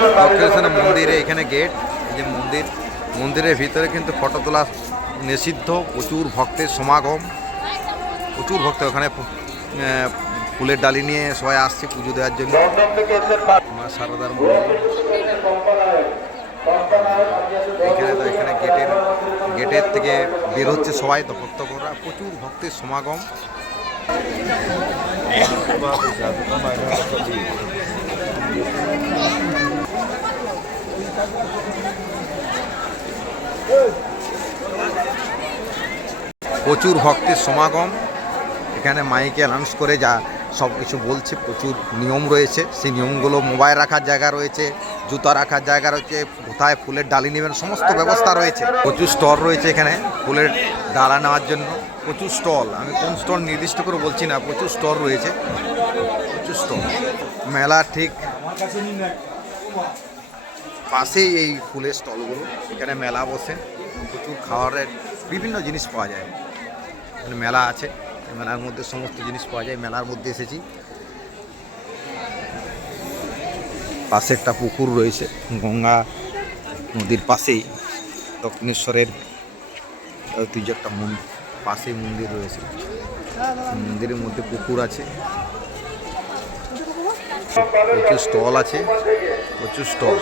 দক্ষিণেশ্বর মন্দিরে এখানে গেট, এই যে মন্দির, মন্দিরের ভিতরে কিন্তু ফটো তোলা নিষিদ্ধ। প্রচুর ভক্তের সমাগম, প্রচুর ভক্ত ওখানে ফুলের ডালি নিয়ে সবাই আসছে পুজো দেওয়ার জন্য। মা শারদার মন্দির এখানে, তো এখানে গেটের থেকে বের হচ্ছে সবাই, তো ভক্তরা প্রচুর ভক্তের সমাগম। প্রচুর ভক্তের সমাগম। এখানে মাইকে অ্যানাউন্স করে যা সব কিছু বলছে, প্রচুর নিয়ম রয়েছে। সেই নিয়মগুলো, মোবাইল রাখার জায়গা রয়েছে, জুতা রাখার জায়গা রয়েছে, কোথায় ফুলের ডালি নেবেন সমস্ত ব্যবস্থা রয়েছে। প্রচুর স্টল রয়েছে এখানে ফুলের ডালা নেওয়ার জন্য, প্রচুর স্টল। আমি কোন স্টল নির্দিষ্ট করে বলছি না, প্রচুর স্টল রয়েছে, প্রচুর স্টল। মেলা ঠিক পাশেই এই ফুলের স্টলগুলো, এখানে মেলা বসে, প্রচুর খাবারের বিভিন্ন জিনিস পাওয়া যায়। এখানে মেলা আছে, মেলার মধ্যে সমস্ত জিনিস পাওয়া যায়। মেলার মধ্যে এসেছি, পাশে একটা পুকুর রয়েছে, গঙ্গা নদীর পাশেই দক্ষিণেশ্বরের ঐতিহ্য একটা মন্দির, পাশেই মন্দির রয়েছে, মন্দিরের মধ্যে পুকুর আছে, প্রচুর স্টল আছে, প্রচুর স্টল।